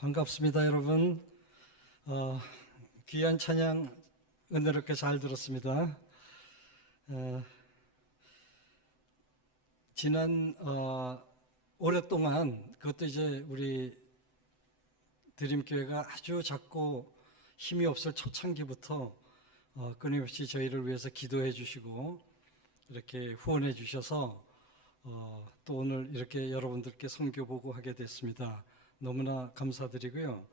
반갑습니다, 여러분. 귀한 찬양 은혜롭게 잘 들었습니다. 지난 오랫동안 그것도 이제 우리 드림교회가 아주 작고 힘이 없을 초창기부터 끊임없이 저희를 위해서 기도해 주시고 이렇게 후원해 주셔서 또 오늘 이렇게 여러분들께 선교 보고하게 됐습니다. 너무나 감사드리고요.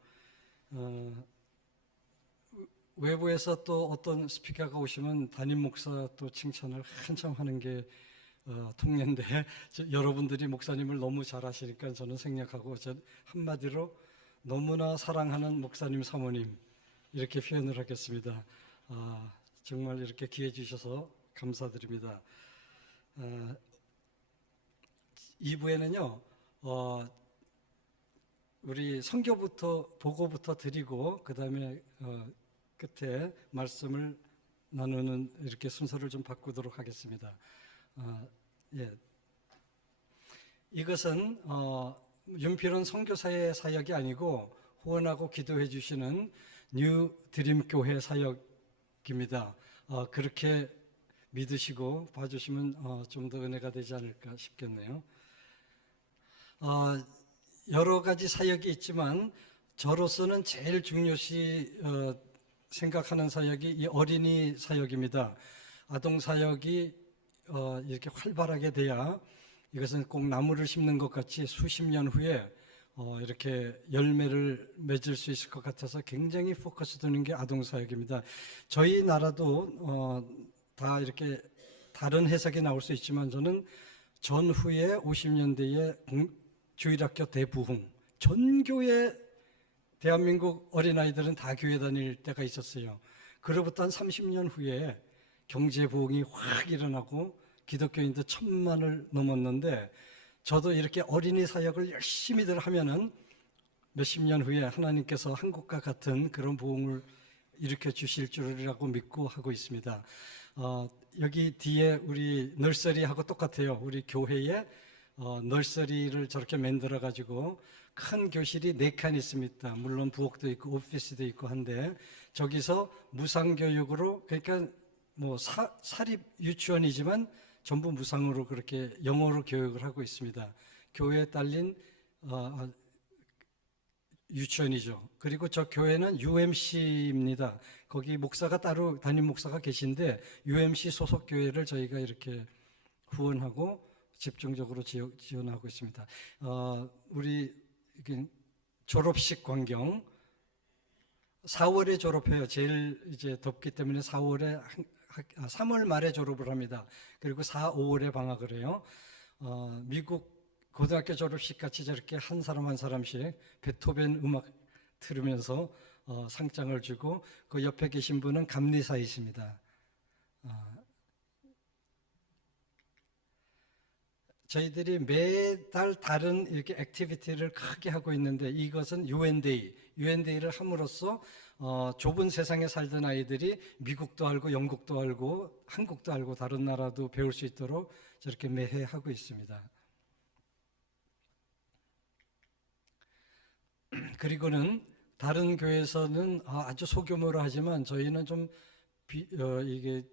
외부에서 또 어떤 스피커가 오시면 담임 목사 또 칭찬을 한참 하는 게 통례인데 여러분들이 목사님을 너무 잘 아시니까 저는 생략하고 한마디로 너무나 사랑하는 목사님 사모님 이렇게 표현을 하겠습니다. 정말 이렇게 기회 주셔서 감사드립니다. 2부에는요 우리 선교부터 보고부터 드리고 그 다음에 끝에 말씀을 나누는 이렇게 순서를 좀 바꾸도록 하겠습니다. 이것은 윤필원 선교사의 사역이 아니고 후원하고 기도해 주시는 뉴 드림 교회 사역입니다. 그렇게 믿으시고 봐주시면 좀 더 은혜가 되지 않을까 싶겠네요. 여러 가지 사역이 있지만 저로서는 제일 중요시 생각하는 사역이 이 어린이 사역입니다. 아동 사역이 이렇게 활발하게 돼야 이것은 꼭 나무를 심는 것 같이 수십 년 후에 이렇게 열매를 맺을 수 있을 것 같아서 굉장히 포커스 두는 게 아동 사역입니다. 저희 나라도 다 이렇게 다른 해석이 나올 수 있지만 저는 전후에 50년대에 주일학교 대부흥, 전 교회 대한민국 어린아이들은 다 교회 다닐 때가 있었어요. 그로부터 한 30년 후에 경제 부흥이 확 일어나고 기독교인도 1000만을 넘었는데 저도 이렇게 어린이 사역을 열심히들 하면은 몇십 년 후에 하나님께서 한국과 같은 그런 부흥을 일으켜 주실 줄이라고 믿고 하고 있습니다. 여기 뒤에 우리 널서리하고 똑같아요. 우리 교회에 널서리를 저렇게 만들어 가지고 큰 교실이 4칸 있습니다. 물론 부엌도 있고 오피스도 있고 한데 저기서 무상교육으로 그러니까 뭐 사립 유치원이지만 전부 무상으로 그렇게 영어로 교육을 하고 있습니다. 교회에 딸린 유치원이죠. 그리고 저 교회는 UMC입니다. 거기 목사가 따로 담임 목사가 계신데 UMC 소속 교회를 저희가 이렇게 후원하고 집중적으로 지원하고 있습니다. 우리 졸업식 광경 4월에 졸업해요. 제일 이제 덥기 때문에 3월 말에 졸업을 합니다. 그리고 4, 5월에 방학을 해요. 미국 고등학교 졸업식 같이 저렇게 한 사람 한 사람씩 베토벤 음악 들으면서 상장을 주고 그 옆에 계신 분은 감리사이십니다. 저희들이 매달 다른 이렇게 액티비티를 크게 하고 있는데 이것은 UNDA를 함으로써 좁은 세상에 살던 아이들이 미국도 알고 영국도 알고 한국도 알고 다른 나라도 배울 수 있도록 저렇게 매해 하고 있습니다. 그리고는 다른 교회에서는 아주 소규모로 하지만 저희는 좀 이게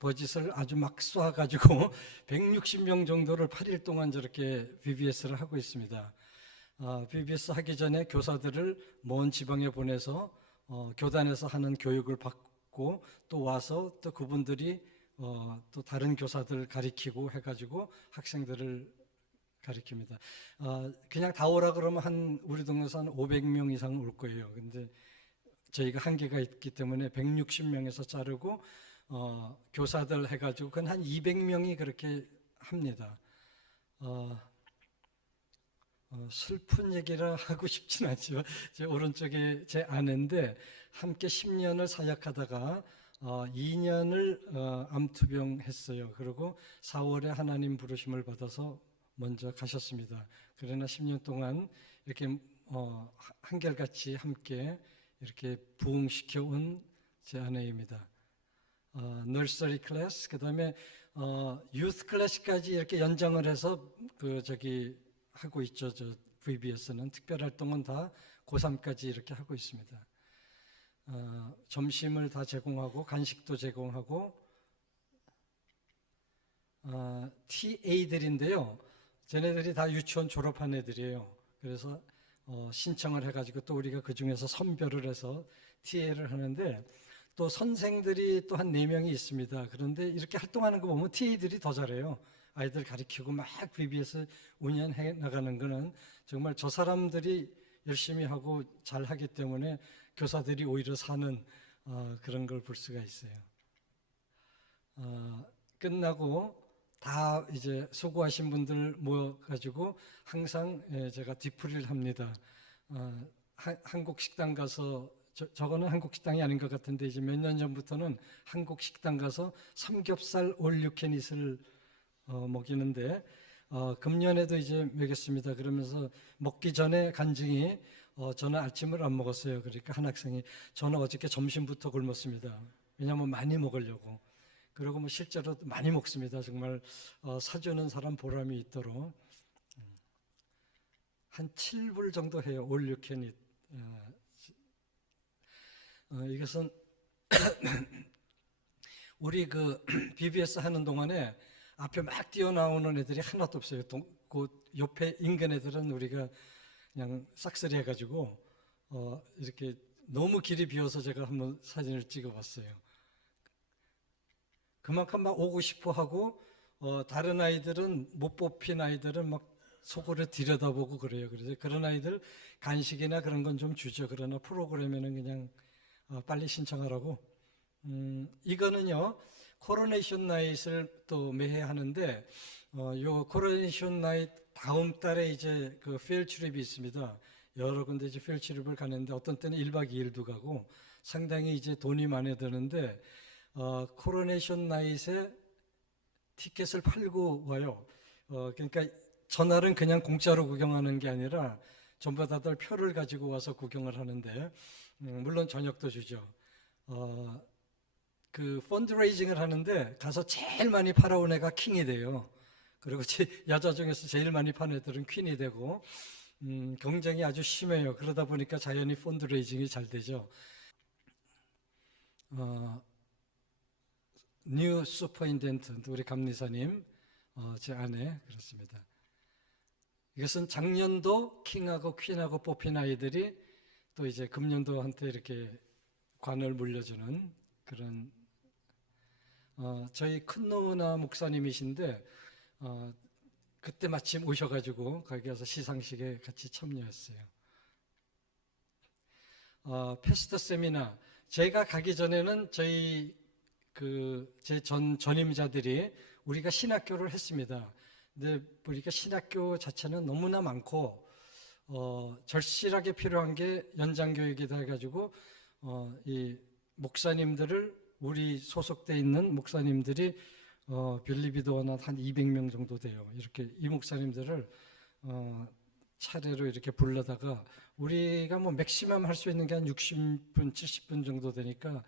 버짓을 아주 막 쏴가지고 160명 정도를 8일 동안 저렇게 VBS를 하고 있습니다. VBS 하기 전에 교사들을 먼 지방에 보내서 교단에서 하는 교육을 받고 또 와서 또 그분들이 또 다른 교사들 가리키고 해가지고 학생들을 가리킵니다. 그냥 다 오라 그러면 우리 동네에서 한 500명 이상 올 거예요. 근데 저희가 한계가 있기 때문에 160명에서 자르고 교사들 해가지고 그건 한 200명이 그렇게 합니다. 슬픈 얘기라 하고 싶진 않지만 제 오른쪽에 제 아내인데 함께 10년을 사역하다가 2년을 암투병 했어요. 그리고 4월에 하나님 부르심을 받아서 먼저 가셨습니다. 그러나 10년 동안 이렇게 한결같이 함께 이렇게 부흥시켜 온 제 아내입니다. 널서리 클래스, 그 다음에 유스 클래스까지 이렇게 연장을 해서 하고 있죠. 저 VBS는 특별활동은 다 고3까지 이렇게 하고 있습니다. 점심을 다 제공하고 간식도 제공하고 TA들인데요. 쟤네들이 다 유치원 졸업한 애들이에요. 그래서 신청을 해가지고 또 우리가 그 중에서 선별을 해서 TA를 하는데 또 선생들이 또 한 4명이 있습니다. 그런데 이렇게 활동하는 거 보면 TA들이 더 잘해요. 아이들 가르치고 막 VBS 운영해 나가는 거는 정말 저 사람들이 열심히 하고 잘하기 때문에 교사들이 오히려 사는 그런 걸 볼 수가 있어요. 끝나고 다 이제 수고하신 분들 모여가지고 항상 제가 뒤풀이를 합니다. 한국 식당 가서 저거는 한국 식당이 아닌 것 같은데 이제 몇 년 전부터는 한국 식당 가서 삼겹살 올 유 캔 잇을 먹이는데 금년에도 이제 먹였습니다. 그러면서 먹기 전에 간증이 저는 아침을 안 먹었어요. 그러니까 한 학생이 저는 어저께 점심부터 굶었습니다. 왜냐하면 많이 먹으려고. 그리고 뭐 실제로 많이 먹습니다. 정말 사주는 사람 보람이 있도록 한 7불 정도 해요. 올 유 캔 잇. 이것은 우리 그 BBS 하는 동안에 앞에 막 뛰어나오는 애들이 하나도 없어요. 그 옆에 인근 애들은 우리가 그냥 싹쓸이 해가지고 이렇게 너무 길이 비어서 제가 한번 사진을 찍어봤어요. 그만큼 막 오고 싶어 하고 다른 아이들은 못 뽑힌 아이들은 막 속으로 들여다보고 그래요. 그래서 그런 아이들 간식이나 그런 건 좀 주죠. 그러나 프로그램에는 그냥 빨리 신청하라고. 이거는요 코로네이션 나잇을 또 매해 하는데 요 코로네이션 나잇 다음 달에 이제 그 필 트립이 있습니다. 여러 군데 이제 필 트립을 가는데 어떤 때는 1박 2일도 가고 상당히 이제 돈이 많이 드는데 코로네이션 나잇에 티켓을 팔고 와요. 그러니까 전날은 그냥 공짜로 구경하는 게 아니라 전부 다들 표를 가지고 와서 구경을 하는데 물론 저녁도 주죠. 그 펀드레이징을 하는데 가서 제일 많이 팔아온 애가 킹이 돼요. 그리고 여자 중에서 제일 많이 판 애들은 퀸이 되고 경쟁이 아주 심해요. 그러다 보니까 자연히 펀드레이징이 잘 되죠. 뉴 슈퍼인텐던트 우리 감리사님 제 아내 그렇습니다. 이것은 작년도 킹하고 퀸하고 뽑힌 아이들이 또 이제 금년도한테 이렇게 관을 물려주는 그런 저희 큰노나 목사님이신데 그때 마침 오셔가지고 거기 가서 시상식에 같이 참여했어요. 패스터 세미나 제가 가기 전에는 저희 제 전임자들이 우리가 신학교를 했습니다. 근데 보니까 신학교 자체는 너무나 많고 절실하게 필요한 게 연장교육이다 해가지고 이 목사님들을 우리 소속돼 있는 목사님들이 빌리비도나 한 200명 정도 돼요. 이렇게 이 목사님들을 차례로 이렇게 불러다가 우리가 뭐 맥시멈 할 수 있는 게 한 60분, 70분 정도 되니까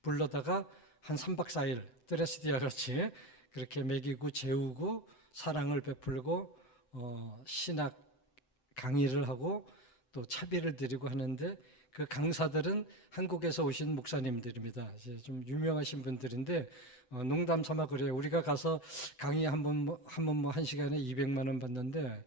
불러다가 한 3박 4일 드레스디아 같이 그렇게 먹이고 재우고 사랑을 베풀고 신학 강의를 하고 또 차비를 드리고 하는데 그 강사들은 한국에서 오신 목사님들입니다. 이제 좀 유명하신 분들인데 농담 삼아 그래요. 우리가 가서 강의 한 번 뭐 한 시간에 200만 원 받는데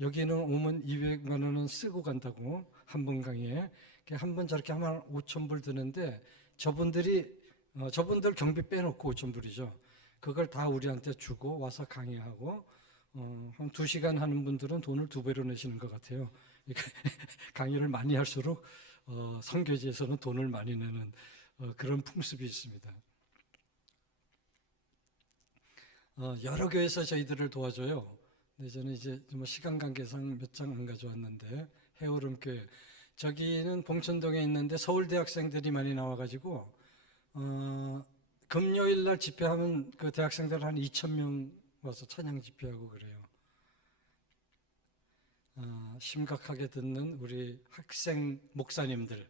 여기는 오면 200만 원은 쓰고 간다고 한 번 강의에 한 번 저렇게 하면 5,000불 드는데 저분들 경비 빼놓고 5,000불이죠. 그걸 다 우리한테 주고 와서 강의하고 한 2시간 하는 분들은 돈을 2배로 내시는 것 같아요. 강의를 많이 할수록 선교지에서는 돈을 많이 내는 그런 풍습이 있습니다. 여러 교회에서 저희들을 도와줘요. 근데 저는 이제 뭐 시간 관계상 몇 장 안 가져왔는데 해오름교회 저기는 봉천동에 있는데 서울대 학생들이 많이 나와가지고 금요일 날 집회하면 그 대학생들 한 2,000명 와서 찬양 집회하고 그래요. 심각하게 듣는 우리 학생 목사님들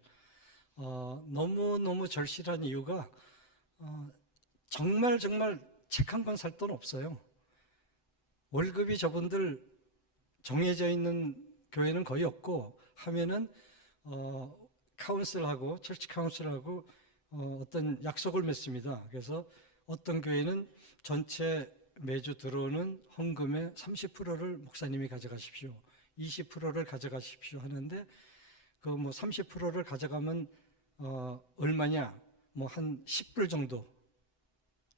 너무너무 절실한 이유가 정말 책 한 권 살 돈 없어요. 월급이 저분들 정해져 있는 교회는 거의 없고 하면은 카운슬하고 처치 카운슬하고 어떤 약속을 맺습니다. 그래서 어떤 교회는 전체 매주 들어오는 헌금의 30%를 목사님이 가져가십시오. 20%를 가져가십시오 하는데 그 뭐 30%를 가져가면 얼마냐? 뭐 한 10불 정도,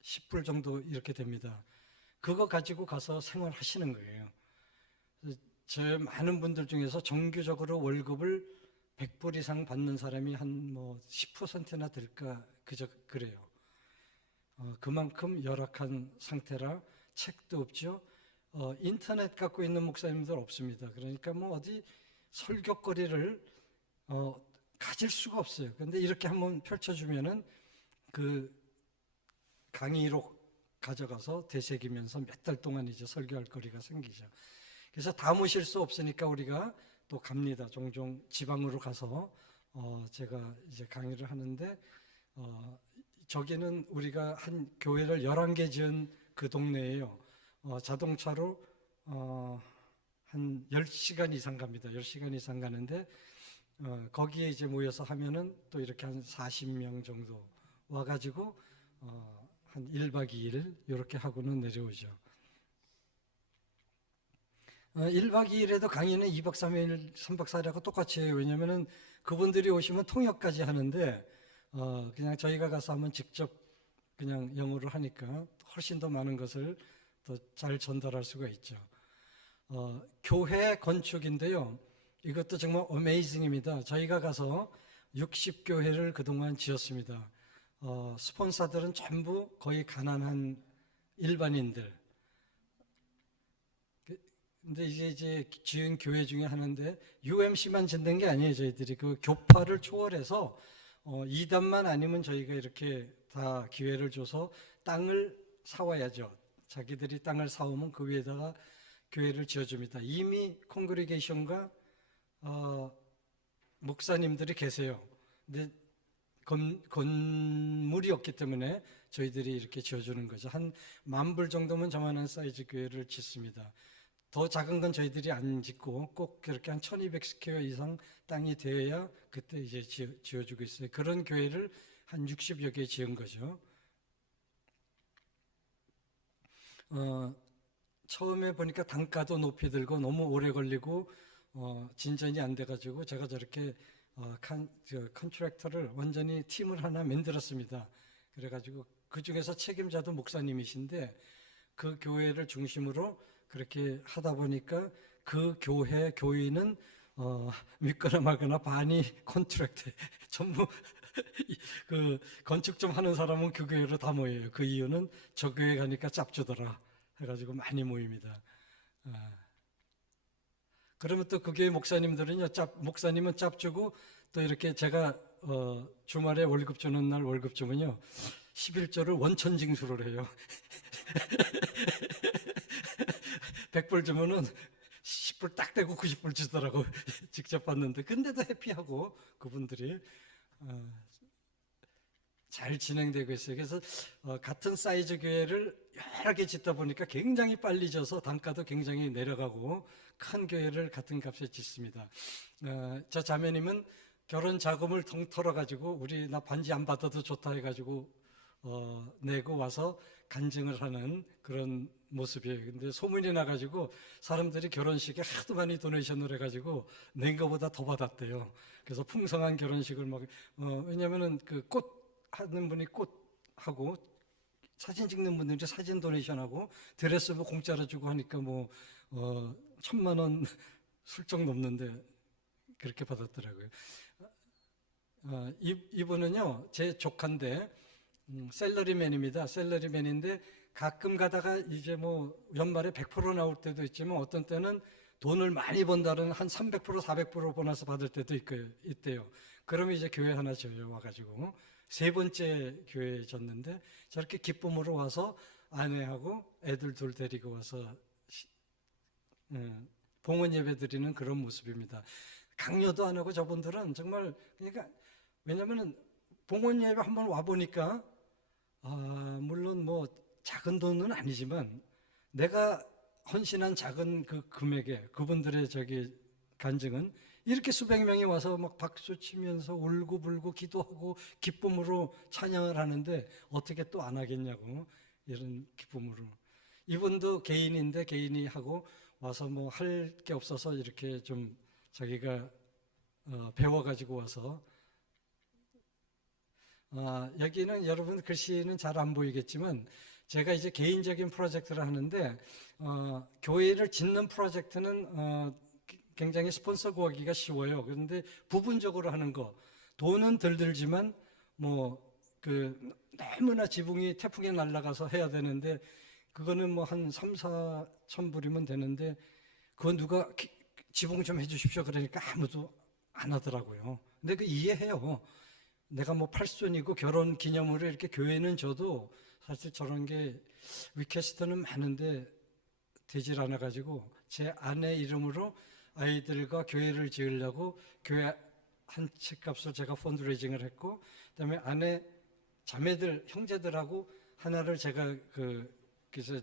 10불 정도 이렇게 됩니다. 그거 가지고 가서 생활하시는 거예요. 제 많은 분들 중에서 정규적으로 월급을 100불 이상 받는 사람이 한 뭐 10%나 될까 그저 그래요. 그만큼 열악한 상태라 책도 없죠. 인터넷 갖고 있는 목사님들 없습니다. 그러니까 뭐 어디 설교거리를 가질 수가 없어요. 그런데 이렇게 한번 펼쳐주면은 그 강의로 가져가서 되새기면서 몇 달 동안 이제 설교할 거리가 생기죠. 그래서 다 모실 수 없으니까 우리가 또 갑니다. 종종 지방으로 가서 제가 이제 강의를 하는데 저기는 우리가 한 교회를 11개 지은 그 동네예요. 자동차로 한 10시간 이상 갑니다. 10시간 이상 가는데 거기에 이제 모여서 하면은 또 이렇게 한 40명 정도 와가지고 한 1박 2일 이렇게 하고는 내려오죠. 1박 2일에도 강의는 2박 3일, 3박 4일하고 똑같이 해요. 왜냐면은 그분들이 오시면 통역까지 하는데 그냥 저희가 가서 하면 직접 그냥 영어로 하니까 훨씬 더 많은 것을 더 잘 전달할 수가 있죠. 교회 건축인데요. 이것도 정말 어메이징입니다. 저희가 가서 60교회를 그동안 지었습니다. 스폰서들은 전부 거의 가난한 일반인들. 근데 이제 지은 교회 중에 하나인데 UMC만 짓는 게 아니에요. 저희들이 그 교파를 초월해서 이단만 아니면 저희가 이렇게 다 기회를 줘서 땅을 사와야죠. 자기들이 땅을 사오면 그 위에다가 교회를 지어줍니다. 이미 콩그리게이션과 목사님들이 계세요. 근데 건물이 없기 때문에 저희들이 이렇게 지어주는 거죠. 한 10,000불 정도면 저만한 사이즈 교회를 짓습니다. 더 작은 건 저희들이 안 짓고 꼭 그렇게 한 1200스퀘어 이상 땅이 되어야 그때 이제 지어주고 있어요. 그런 교회를 한 60여 개 지은 거죠. 처음에 보니까 단가도 높이 들고 너무 오래 걸리고 진전이 안 돼가지고 제가 저렇게 컨트랙터를 완전히 팀을 하나 만들었습니다. 그래가지고 그 중에서 책임자도 목사님이신데 그 교회를 중심으로 그렇게 하다 보니까 그 교인은 믿거나 말거나 반이 컨트랙트 전부 그 건축 좀 하는 사람은 그 교회로 다 모여요. 그 이유는 저 교회 가니까 짭주더라 해가지고 많이 모입니다. 그러면 또 그 교회 목사님들은요, 목사님은 짭주고 또 이렇게 제가 주말에 월급 주는 날 월급 주면요 11조를 원천징수를 해요. 100불 주면은 10불 딱 떼고 90불 주더라고. 직접 받는데 근데도 해피하고 그분들이 잘 진행되고 있어요. 그래서 같은 사이즈 교회를 여러 개 짓다 보니까 굉장히 빨리 져서 단가도 굉장히 내려가고 큰 교회를 같은 값에 짓습니다. 저 자매님은 결혼 자금을 통 털어가지고 우리 나 반지 안 받아도 좋다 해가지고 내고 와서 간증을 하는 그런 모습이에요. 근데 소문이 나가지고 사람들이 결혼식에 하도 많이 도네이션을 해가지고 낸 것보다 더 받았대요. 그래서 풍성한 결혼식을 막 왜냐면은 그 꽃 하는 분이 꽃하고 사진 찍는 분들이 사진 도네이션하고 드레스도 공짜로 주고 하니까 뭐 1,000만 원 훌쩍 넘는데 그렇게 받았더라고요. 이분은요 제 조카인데 샐러리맨입니다. 샐러리맨인데 가끔 가다가 이제 뭐 연말에 100% 나올 때도 있지만 어떤 때는 돈을 많이 번다는 한 300%, 400% 보너스 받을 때도 있대요. 그러면 이제 교회 하나 지어요 와가지고 3번째 교회에 졌는데 저렇게 기쁨으로 와서 아내하고 애들 둘 데리고 와서 봉헌 예배 드리는 그런 모습입니다. 강요도 안 하고 저분들은 정말 그러니까 왜냐면은 봉헌 예배 한번 와 보니까 물론 뭐 작은 돈은 아니지만 내가 헌신한 작은 그 금액에 그분들의 간증은 이렇게 수백 명이 와서 막 박수 치면서 울고불고 기도하고 기쁨으로 찬양을 하는데 어떻게 또 안 하겠냐고, 이런 기쁨으로. 이분도 개인인데 개인이 하고 와서 뭐 할 게 없어서 이렇게 좀 자기가 배워가지고 와서, 여기는 여러분 글씨는 잘 안 보이겠지만 제가 이제 개인적인 프로젝트를 하는데, 교회를 짓는 프로젝트는 굉장히 스폰서 구하기가 쉬워요. 그런데 부분적으로 하는 거, 돈은 덜 들지만 너무나 지붕이 태풍에 날아가서 해야 되는데, 그거는 뭐 한 3, 4천 불이면 되는데, 그거 누가 지붕 좀 해주십시오 그러니까 아무도 안 하더라고요. 근데 그 이해해요. 내가 뭐 팔순이고 결혼 기념으로 이렇게 교회는 줘도 사실 저런 게 위캐스트는 많은데 되질 않아가지고, 제 아내 이름으로 아이들과 교회를 지으려고 교회 한 채 값을 제가 펀드레이징을 했고, 그다음에 아내 자매들 형제들하고 하나를 제가 그래서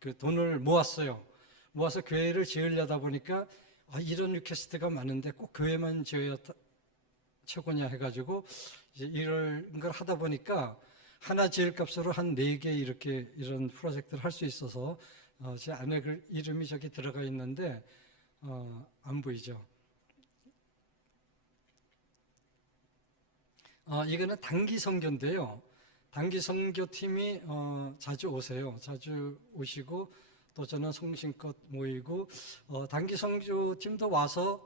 그 돈을 모았어요. 모아서 교회를 지으려다 보니까 이런 리퀘스트가 많은데 꼭 교회만 지어야 최고냐 해가지고 이제 이런 걸 하다 보니까 하나 지을 값으로 한 4개 이런 프로젝트를 할 수 있어서, 제 아내 이름이 저기 들어가 있는데 안 보이죠? 이거는 단기 선교인데요. 단기 선교팀이 자주 오세요. 자주 오시고 또 저는 성심껏 모이고, 단기 선교팀도 와서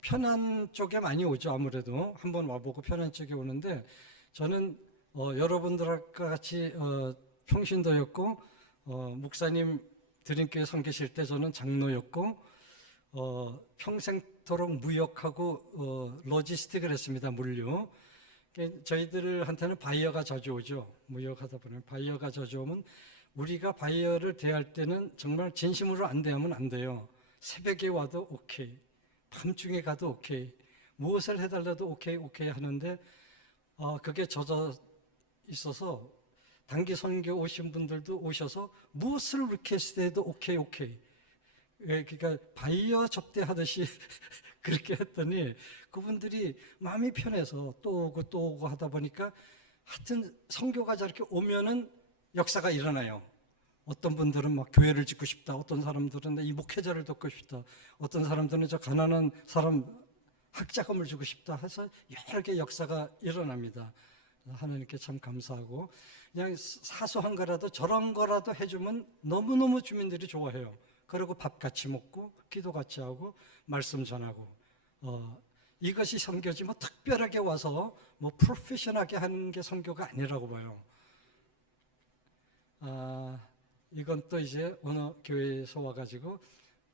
편한 쪽에 많이 오죠. 아무래도 한번 와보고 편한 쪽에 오는데, 저는 여러분들과 같이 평신도였고, 목사님 드림교회 섬기실 때 저는 장로였고, 평생토록 무역하고 로지스틱을 했습니다. 물류. 저희들한테는 바이어가 자주 오죠. 무역하다 보면 바이어가 자주 오면, 우리가 바이어를 대할 때는 정말 진심으로 안 대하면 안 돼요. 새벽에 와도 오케이, 밤중에 가도 오케이, 무엇을 해달라도 오케이 하는데, 그게 젖어 있어서 단기 선교 오신 분들도 오셔서 무엇을 리퀘스트해도 오케이. 그러니까 바이어 접대하듯이 그렇게 했더니 그분들이 마음이 편해서 또 오고 하다 보니까, 하여튼 선교가 저렇게 오면은 역사가 일어나요. 어떤 분들은 막 교회를 짓고 싶다, 어떤 사람들은 이 목회자를 돕고 싶다, 어떤 사람들은 저 가난한 사람 학자금을 주고 싶다 해서 여러 개 역사가 일어납니다. 하나님께 참 감사하고, 그냥 사소한 거라도 저런 거라도 해주면 너무너무 주민들이 좋아해요. 그리고 밥 같이 먹고 기도 같이 하고 말씀 전하고, 이것이 선교지 뭐 특별하게 와서 뭐 프로페셔널하게 하는 게 선교가 아니라고 봐요. 이건 또 이제 어느 교회에서 와가지고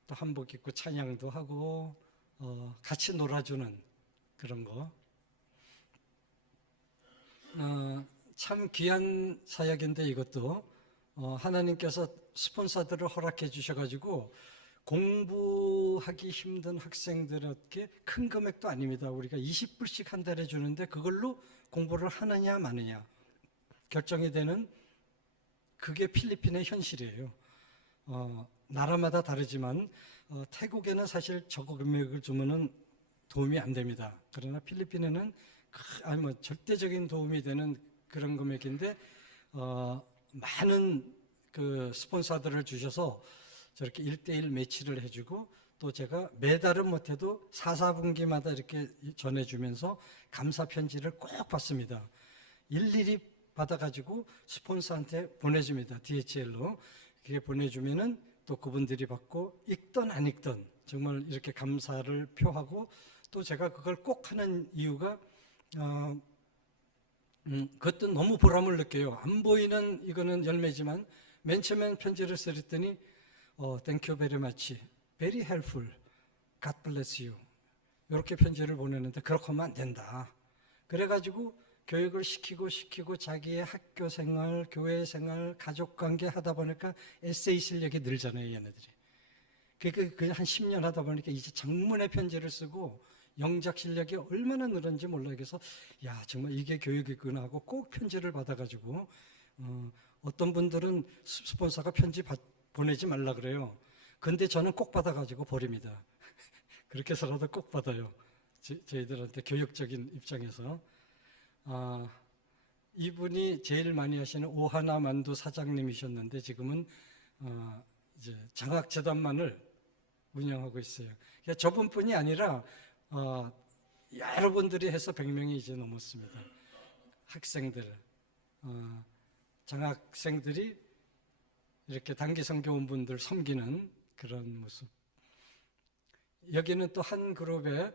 또 한복 입고 찬양도 하고 같이 놀아주는 그런 거. 참 귀한 사역인데, 이것도 하나님께서 스폰서들을 허락해 주셔가지고 공부하기 힘든 학생들에게 큰 금액도 아닙니다. 우리가 20불씩 한 달에 주는데 그걸로 공부를 하느냐 마느냐 결정이 되는, 그게 필리핀의 현실이에요. 나라마다 다르지만 태국에는 사실 저거 금액을 주면은 도움이 안 됩니다. 그러나 필리핀에는 절대적인 도움이 되는 그런 금액인데, 많은 그 스폰서들을 주셔서 저렇게 1:1 매치를 해주고, 또 제가 매달은 못해도 4, 4분기마다 이렇게 전해주면서 감사 편지를 꼭 받습니다. 일일이 받아가지고 스폰서한테 보내줍니다. DHL로. 그게 보내주면은 또 그분들이 받고, 읽던 안 읽던 정말 이렇게 감사를 표하고, 또 제가 그걸 꼭 하는 이유가 그것도 너무 보람을 느껴요. 안 보이는 이거는 열매지만 맨 처음엔 편지를 쓰랬더니 Thank you very much, very helpful, God bless you, 이렇게 편지를 보내는데 그렇게 하면 안 된다. 그래가지고 교육을 시키고 자기의 학교 생활, 교회 생활, 가족관계 하다 보니까 에세이 실력이 늘잖아요, 얘네들이. 그 한 10년 하다 보니까 이제 장문의 편지를 쓰고 영작 실력이 얼마나 늘었는지 몰라서, 정말 이게 교육이구나 하고 꼭 편지를 받아가지고, 어떤 분들은 스폰서가 편지 보내지 말라 그래요. 근데 저는 꼭 받아가지고 버립니다. 그렇게 해서라도 꼭 받아요. 저희들한테 교육적인 입장에서. 이분이 제일 많이 하시는 오하나 만두 사장님이셨는데 지금은 이제 장학재단만을 운영하고 있어요. 그러니까 저분뿐이 아니라 여러분들이 해서 100명이 이제 넘었습니다. 학생들, 장학생들이 이렇게 단기선교원분들 섬기는 그런 모습. 여기는 또 한 그룹에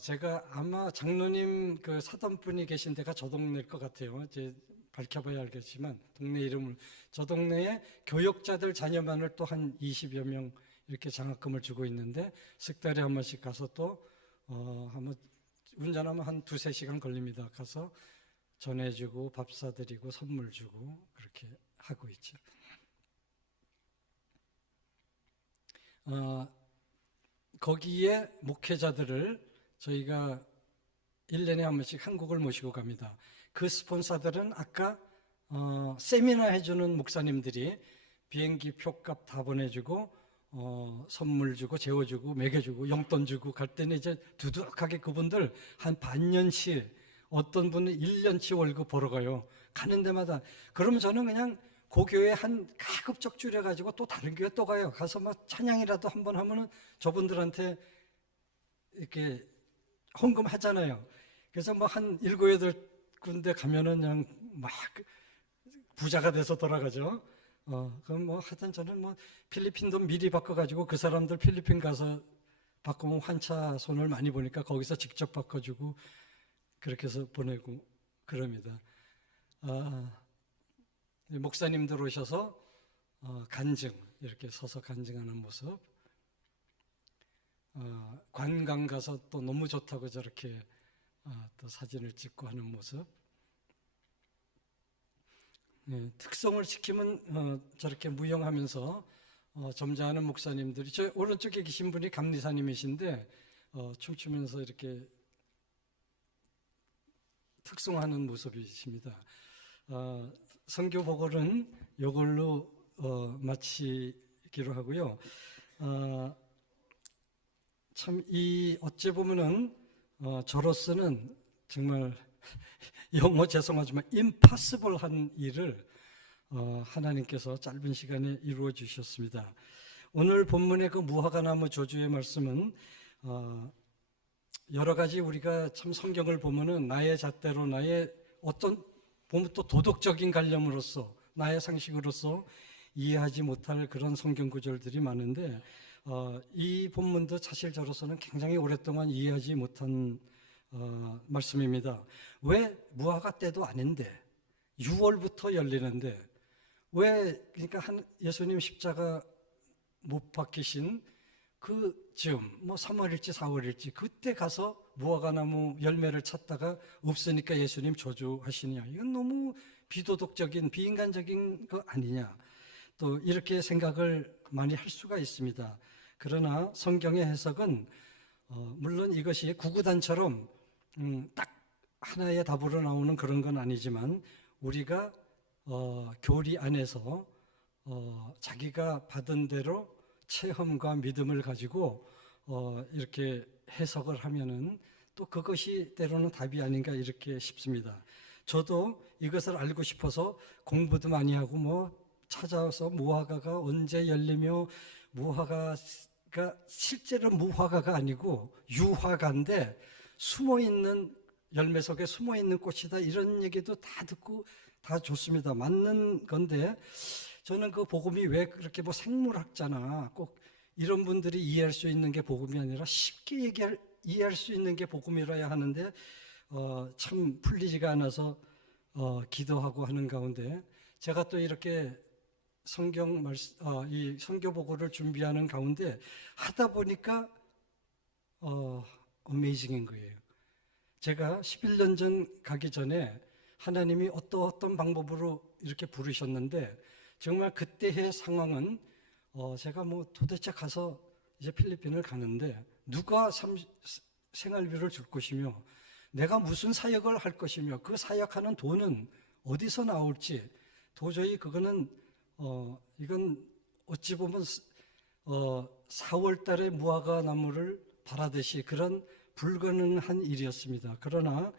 제가 아마 장로님 그 사돈 분이 계신 데가 저 동네일 것 같아요. 이제 밝혀봐야 알겠지만 동네 이름을, 저 동네에 교역자들 자녀만을 또 한 20여 명 이렇게 장학금을 주고 있는데 석 달에 한 번씩 가서 또 한번 운전하면 한 2-3시간 걸립니다. 가서 전해주고 밥 사드리고 선물 주고 그렇게 하고 있죠. 거기에 목회자들을 저희가 1년에 한 번씩 한국을 모시고 갑니다. 그 스폰서들은 아까 세미나 해주는 목사님들이 비행기 표값 다 보내주고 선물 주고 재워주고 먹여주고 용돈 주고 갈 때는 이제 두둑하게 그분들 한 반년치, 어떤 분은 1년치 월급 벌어 가요. 가는 데마다. 그러면 저는 그냥 그 교회 한 가급적 줄여가지고 또 다른 교회 또 가요. 가서 막 찬양이라도 한번 하면은 저분들한테 이렇게 헌금 하잖아요. 그래서 뭐 한 7-8군데 가면은 그냥 막 부자가 돼서 돌아가죠. 그럼 뭐 하여튼 저는 뭐 필리핀 돈 미리 바꿔가지고 그 사람들 필리핀 가서 바꾸면 환차 손을 많이 보니까 거기서 직접 바꿔주고 그렇게 해서 보내고 그럽니다. 목사님들 오셔서 간증, 이렇게 서서 간증하는 모습, 관광 가서 또 너무 좋다고 저렇게 또 사진을 찍고 하는 모습. 특성을 지키면 저렇게 무용하면서 점잖은 목사님들이, 저 오른쪽에 계신 분이 감리사님이신데 춤추면서 이렇게 특송하는 모습이십니다. 선교 보고는 이걸로 마치기로 하고요. 참 이 어찌 보면은 저로서는 정말 영어 죄송하지만 impossible한 일을 하나님께서 짧은 시간에 이루어 주셨습니다. 오늘 본문의 그 무화과나무 저주의 말씀은 여러 가지 우리가 참 성경을 보면은 나의 잣대로, 나의 어떤 보면 또 도덕적인 관념으로서, 나의 상식으로서 이해하지 못할 그런 성경 구절들이 많은데 이 본문도 사실 저로서는 굉장히 오랫동안 이해하지 못한 말씀입니다. 왜 무화과 때도 아닌데 6월부터 열리는데 왜, 그러니까 예수님 십자가 못 박히신 그 즈음, 뭐 3월일지 4월일지 그때 가서 무화과나무 열매를 찾다가 없으니까 예수님 저주하시냐? 이건 너무 비도덕적인, 비인간적인 거 아니냐? 또 이렇게 생각을 많이 할 수가 있습니다. 그러나 성경의 해석은 물론 이것이 구구단처럼 딱 하나의 답으로 나오는 그런 건 아니지만 우리가 교리 안에서 자기가 받은 대로 체험과 믿음을 가지고 이렇게 해석을 하면은 또 그것이 때로는 답이 아닌가 이렇게 싶습니다. 저도 이것을 알고 싶어서 공부도 많이 하고 뭐 찾아서 무화과가 언제 열리며, 무화과가 실제로 무화과가 아니고 유화과인데 숨어있는, 열매 속에 숨어있는 꽃이다, 이런 얘기도 다 듣고 다 좋습니다. 맞는 건데 저는 그 복음이 왜 그렇게 뭐 생물학자나 꼭 이런 분들이 이해할 수 있는 게 복음이 아니라 쉽게 이해할 수 있는 게 복음이라야 하는데 참 풀리지가 않아서 기도하고 하는 가운데 제가 또 이렇게 이 선교 보고를 준비하는 가운데 하다 보니까 어메이징인 거예요. 제가 11년 전 가기 전에 하나님이 어떤 방법으로 이렇게 부르셨는데 정말 그때의 상황은 제가 뭐 도대체 가서 이제 필리핀을 가는데 누가 생활비를 줄 것이며 내가 무슨 사역을 할 것이며 그 사역하는 돈은 어디서 나올지 도저히 그거는 이건 어찌 보면 4월 달에 무화과 나무를 바라듯이 그런 불가능한 일이었습니다. 그러나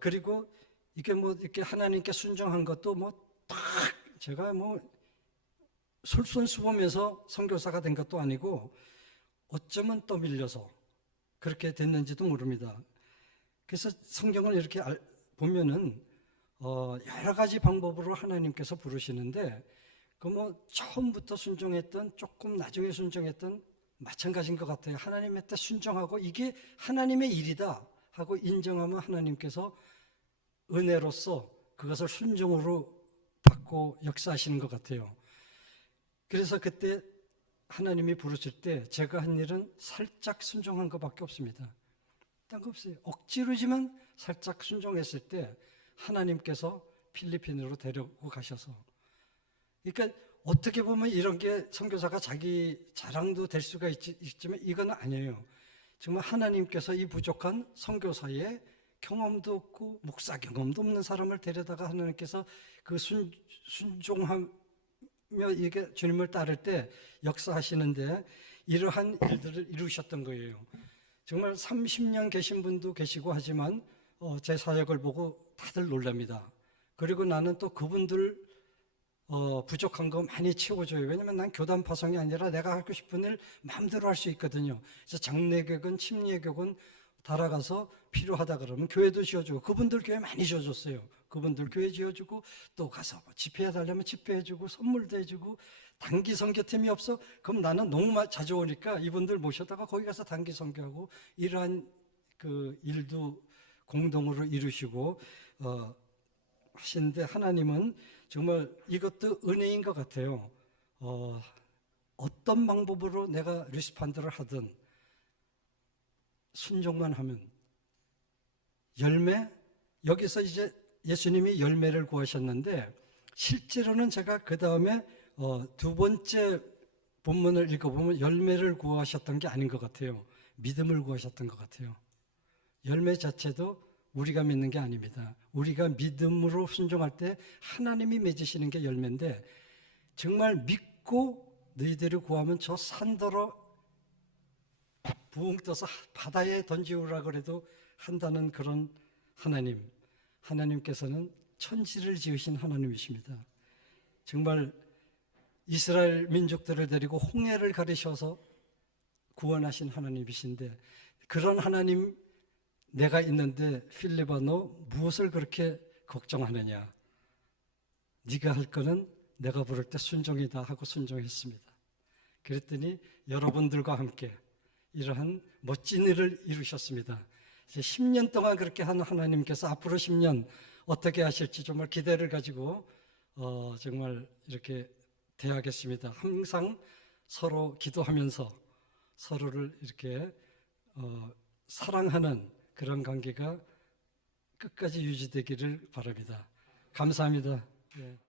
그리고 이게 뭐 이렇게 하나님께 순종한 것도 뭐 딱 제가 뭐 솔선수범해서 선교사가 된 것도 아니고 어쩌면 떠밀려서 그렇게 됐는지도 모릅니다. 그래서 성경을 이렇게 보면은 여러 가지 방법으로 하나님께서 부르시는데 그 뭐 처음부터 순종했던 조금 나중에 순종했던 마찬가지인 것 같아요. 하나님의 뜻 순종하고 이게 하나님의 일이다 하고 인정하면 하나님께서 은혜로서 그것을 순종으로 받고 역사하시는 것 같아요. 그래서 그때 하나님이 부르실 때 제가 한 일은 살짝 순종한 것밖에 없습니다. 딴 거 없어요. 억지로지만 살짝 순종했을 때 하나님께서 필리핀으로 데려고 가셔서, 그러니까 어떻게 보면 이런 게 선교사가 자기 자랑도 될 수가 있지만 이건 아니에요. 정말 하나님께서 이 부족한 선교사의 경험도 없고 목사 경험도 없는 사람을 데려다가 하나님께서 그 순종하며 이게 주님을 따를 때 역사하시는데 이러한 일들을 이루셨던 거예요. 정말 30년 계신 분도 계시고 하지만 제 사역을 보고 다들 놀랍니다. 그리고 나는 또 그분들 부족한 거 많이 채워줘요. 왜냐면 난 교단 파송이 아니라 내가 하고 싶은 일 마음대로 할 수 있거든요. 그래서 장례격은 침례격은 달아가서 필요하다 그러면 교회도 지어주고, 그분들 교회 많이 지어줬어요. 그분들 교회 지어주고 또 가서 뭐 집회해달라면 집회해주고 선물도 해주고. 단기 선교팀이 없어? 그럼 나는 너무 자주 오니까 이분들 모셔다가 거기 가서 단기 선교하고 이러한 그 일도 공동으로 이루시고 하시는데, 하나님은 정말 이것도 은혜인 것 같아요. 어떤 방법으로 내가 리스판드를 하든 순종만 하면 열매, 여기서 이제 예수님이 열매를 구하셨는데 실제로는 제가 그 다음에 두 번째 본문을 읽어보면 열매를 구하셨던 게 아닌 것 같아요. 믿음을 구하셨던 것 같아요. 열매 자체도 우리가 맺는 게 아닙니다. 우리가 믿음으로 순종할 때 하나님이 맺으시는 게 열매인데, 정말 믿고 너희들이 구하면 저 산더러 부흥 떠서 바다에 던지우라 그래도 한다는 그런 하나님, 하나님께서는 천지를 지으신 하나님이십니다. 정말 이스라엘 민족들을 데리고 홍해를 가르셔서 구원하신 하나님이신데, 그런 하나님 내가 있는데 필립아 너 무엇을 그렇게 걱정하느냐, 네가 할 거는 내가 부를 때 순종이다 하고 순종했습니다. 그랬더니 여러분들과 함께 이러한 멋진 일을 이루셨습니다. 이제 10년 동안 그렇게 한 하나님께서 앞으로 10년 어떻게 하실지 정말 기대를 가지고 정말 이렇게 대하겠습니다. 항상 서로 기도하면서 서로를 이렇게 사랑하는 그런 관계가 끝까지 유지되기를 바랍니다. 감사합니다. 네.